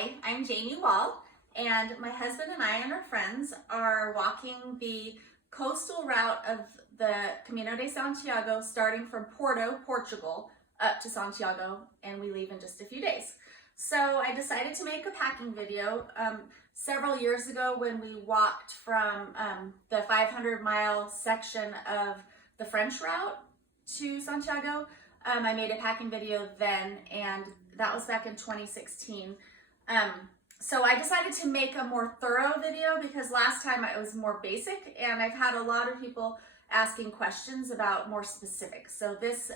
Hi, I'm Jamie Wall, and my husband and I and our friends are walking the coastal route of the Camino de Santiago, starting from Porto, Portugal, up to Santiago, and we leave in just a few days. So I decided to make a packing video. Several years ago when we walked from the 500-mile section of the French route to Santiago, I made a packing video then, and that was back in 2016. So I decided to make a more thorough video because last time it was more basic, and I've had a lot of people asking questions about more specifics. So this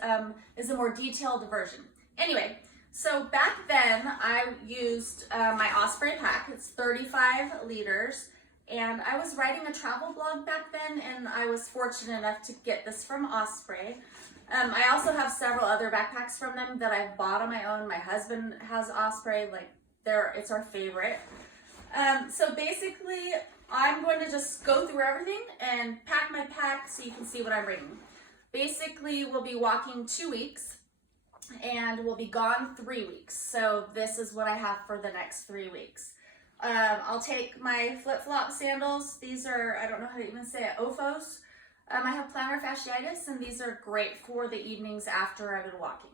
is a more detailed version. Anyway, so back then I used my Osprey pack. It's 35 liters, and I was writing a travel blog back then, and I was fortunate enough to get this from Osprey. I also have several other backpacks from them that I've bought on my own. My husband has Osprey, it's our favorite. So basically, I'm going to just go through everything and pack my pack so you can see what I'm bringing. Basically, we'll be walking 2 weeks and we'll be gone 3 weeks. So this is what I have for the next 3 weeks. I'll take my flip-flop sandals. These are, I don't know how to even say it, OFOs. I have plantar fasciitis, and these are great for the evenings after I've been walking.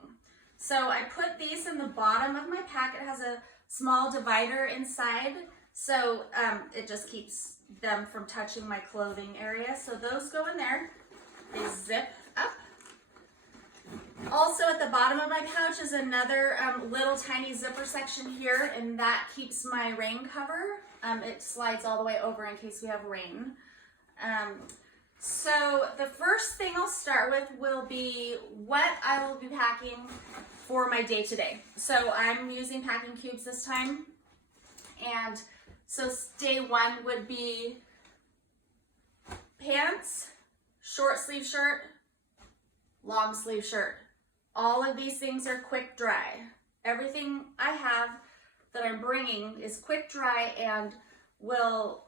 So I put these in the bottom of my pack. It has a small divider inside, so it just keeps them from touching my clothing area. So those go in there. They zip up. Also at the bottom of my pouch is another little tiny zipper section here, and that keeps my rain cover. It slides all the way over in case we have rain. So the first thing I'll start with will be what I will be packing for my day-to-day. So I'm using packing cubes this time. And so day one would be pants, short sleeve shirt, long sleeve shirt. All of these things are quick dry. Everything I have that I'm bringing is quick dry and will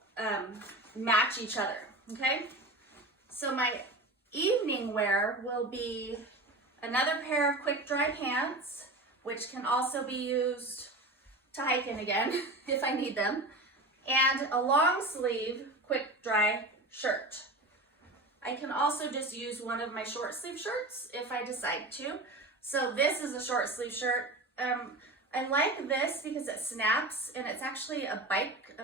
match each other, okay? So my evening wear will be another pair of quick dry pants, which can also be used to hike in again if I need them, and a long sleeve quick dry shirt. I can also just use one of my short sleeve shirts if I decide to. So this is a short sleeve shirt. I like this because it snaps, and it's actually a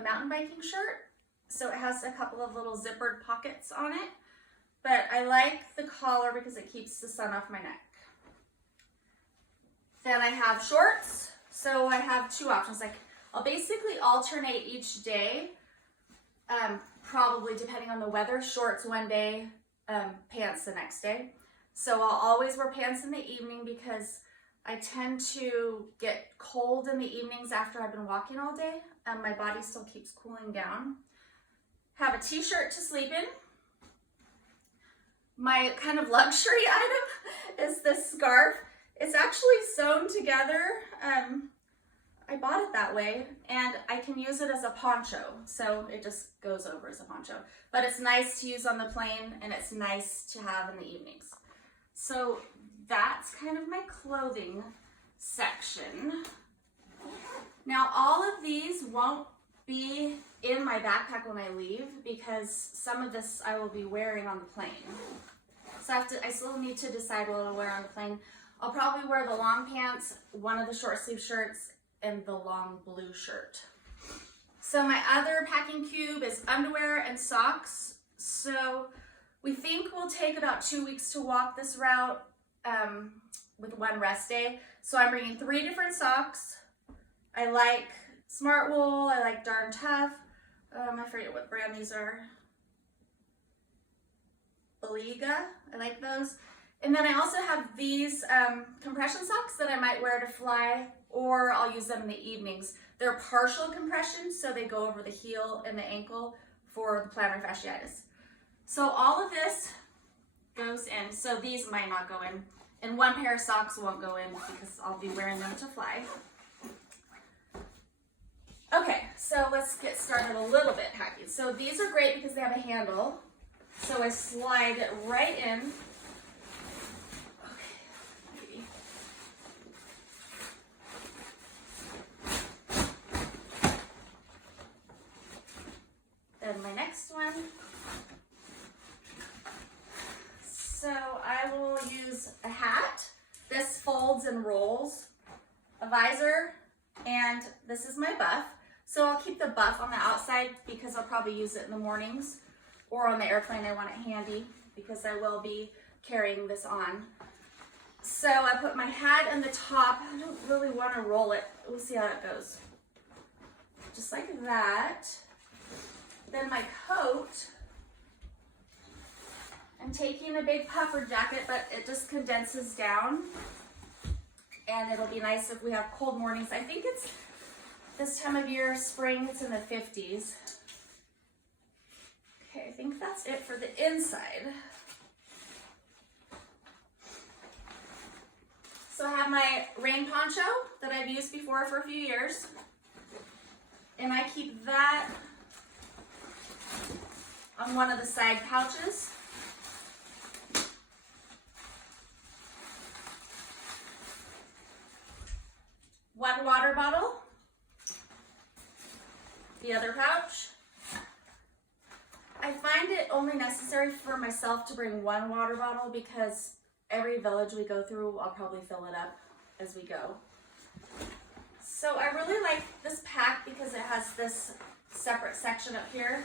mountain biking shirt. So it has a couple of little zippered pockets on it. But I like the collar because it keeps the sun off my neck. Then I have shorts. So I have two options. I'll basically alternate each day, probably depending on the weather. Shorts one day, pants the next day. So I'll always wear pants in the evening because I tend to get cold in the evenings after I've been walking all day. My body still keeps cooling down. Have a t-shirt to sleep in. My kind of luxury item is this scarf. It's actually sewn together. I bought it that way, and I can use it as a poncho, so it just goes over as a poncho. But it's nice to use on the plane, and it's nice to have in the evenings. So that's kind of my clothing section. Now, all of these won't be in my backpack when I leave because some of this I will be wearing on the plane. So I still need to decide what I'll wear on the plane. I'll probably wear the long pants, one of the short sleeve shirts, and the long blue shirt. So my other packing cube is underwear and socks. So we think we'll take about 2 weeks to walk this route with one rest day. So I'm bringing 3 different socks. I like Smart Wool, I like Darn Tough. I forget what brand these are. Beliga, I like those. And then I also have these compression socks that I might wear to fly, or I'll use them in the evenings. They're partial compression, so they go over the heel and the ankle for the plantar fasciitis. So all of this goes in. So these might not go in. And one pair of socks won't go in because I'll be wearing them to fly. Okay, so let's get started a little bit packing. So these are great because they have a handle. So I slide it right in. Okay, maybe. next one. So I will use a hat. This folds and rolls, a visor, and this is my buff. So I'll keep the buff on the outside because I'll probably use it in the mornings, or on the airplane I want it handy because I will be carrying this on. So I put my hat in the top. I don't really want to roll it. We'll see how it goes. Just like that. Then my coat, I'm taking a big puffer jacket, but it just condenses down. And it'll be nice if we have cold mornings. I think it's this time of year, spring, it's in the 50s. Okay, I think that's it for the inside. So I have my rain poncho that I've used before for a few years. And I keep that on one of the side pouches. One water bottle, the other pouch. I find it only necessary for myself to bring one water bottle because every village we go through, I'll probably fill it up as we go. So I really like this pack because it has this separate section up here.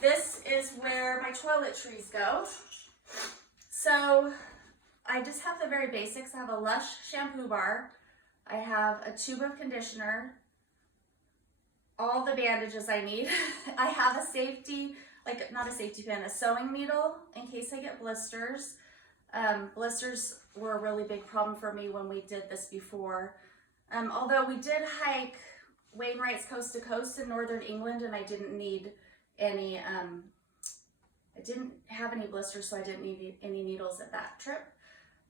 This is where my toiletries go. So I just have the very basics. I have a Lush shampoo bar. I have a tube of conditioner, all the bandages I need. I have a safety, like not a safety pin, a sewing needle in case I get blisters. Blisters were a really big problem for me when we did this before. Although we did hike Wainwright's Coast to Coast in northern England and I didn't need any, I didn't have any blisters, so I didn't need any needles at that trip.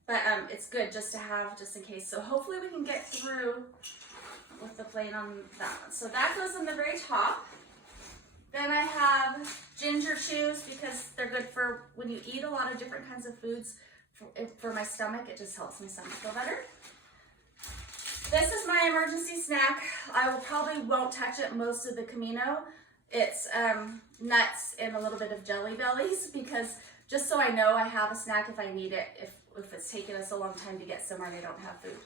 But it's good just to have, just in case. So hopefully we can get through with the plane on that one. So that goes in the very top. Then I have ginger chews because they're good for when you eat a lot of different kinds of foods. For my stomach, it just helps my stomach feel better. This is my emergency snack. I probably won't touch it most of the Camino. It's nuts and a little bit of Jelly Bellies because just so I know I have a snack if I need it, if it's taken us a long time to get somewhere and I don't have food.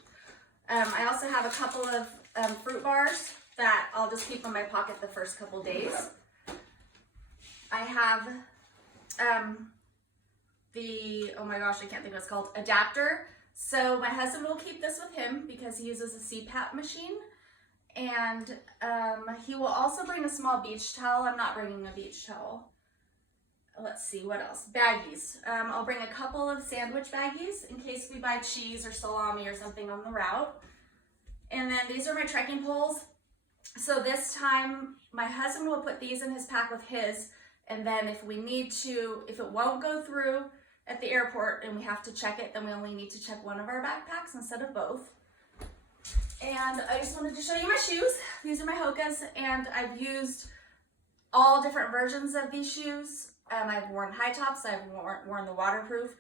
I also have a couple of fruit bars that I'll just keep in my pocket the first couple days. I have oh my gosh, I can't think what it's called, adapter. So my husband will keep this with him because he uses a CPAP machine. And he will also bring a small beach towel. I'm not bringing a beach towel. Let's see, what else? Baggies. I'll bring a couple of sandwich baggies in case we buy cheese or salami or something on the route. And then these are my trekking poles. So this time, my husband will put these in his pack with his. And then if we need to, if it won't go through at the airport and we have to check it, then we only need to check one of our backpacks instead of both. And I just wanted to show you my shoes. These are my Hokas, and I've used all different versions of these shoes. I've worn high tops, I've worn the waterproof,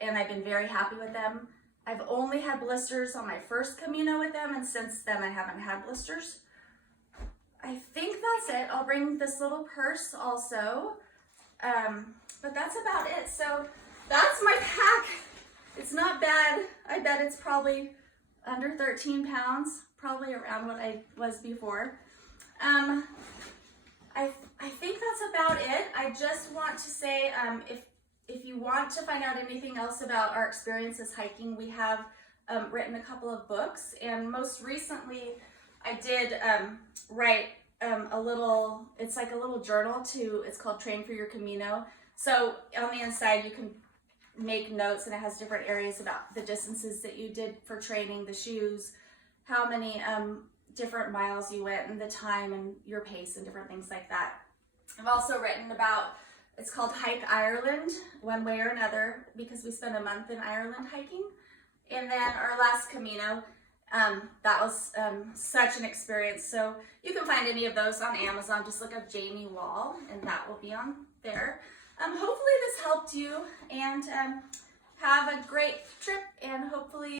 and I've been very happy with them. I've only had blisters on my first Camino with them, and since then I haven't had blisters. I think that's it. I'll bring this little purse also, but that's about it. So that's my pack. It's not bad. I bet it's probably under 13 pounds, probably around what I was before. I think that's about it. I just want to say, if you want to find out anything else about our experiences hiking, we have written a couple of books, and most recently I did write a little, it's like a little journal it's called Train for Your Camino. So on the inside you can make notes, and it has different areas about the distances that you did for training, the shoes, how many different miles you went, and the time and your pace and different things like that. I've also written about, it's called Hike Ireland, one way or another, because we spent a month in Ireland hiking. And then our last Camino, that was such an experience. So you can find any of those on Amazon. Just look up Jamie Wall, and that will be on there. Hopefully this helped you, and have a great trip, and hopefully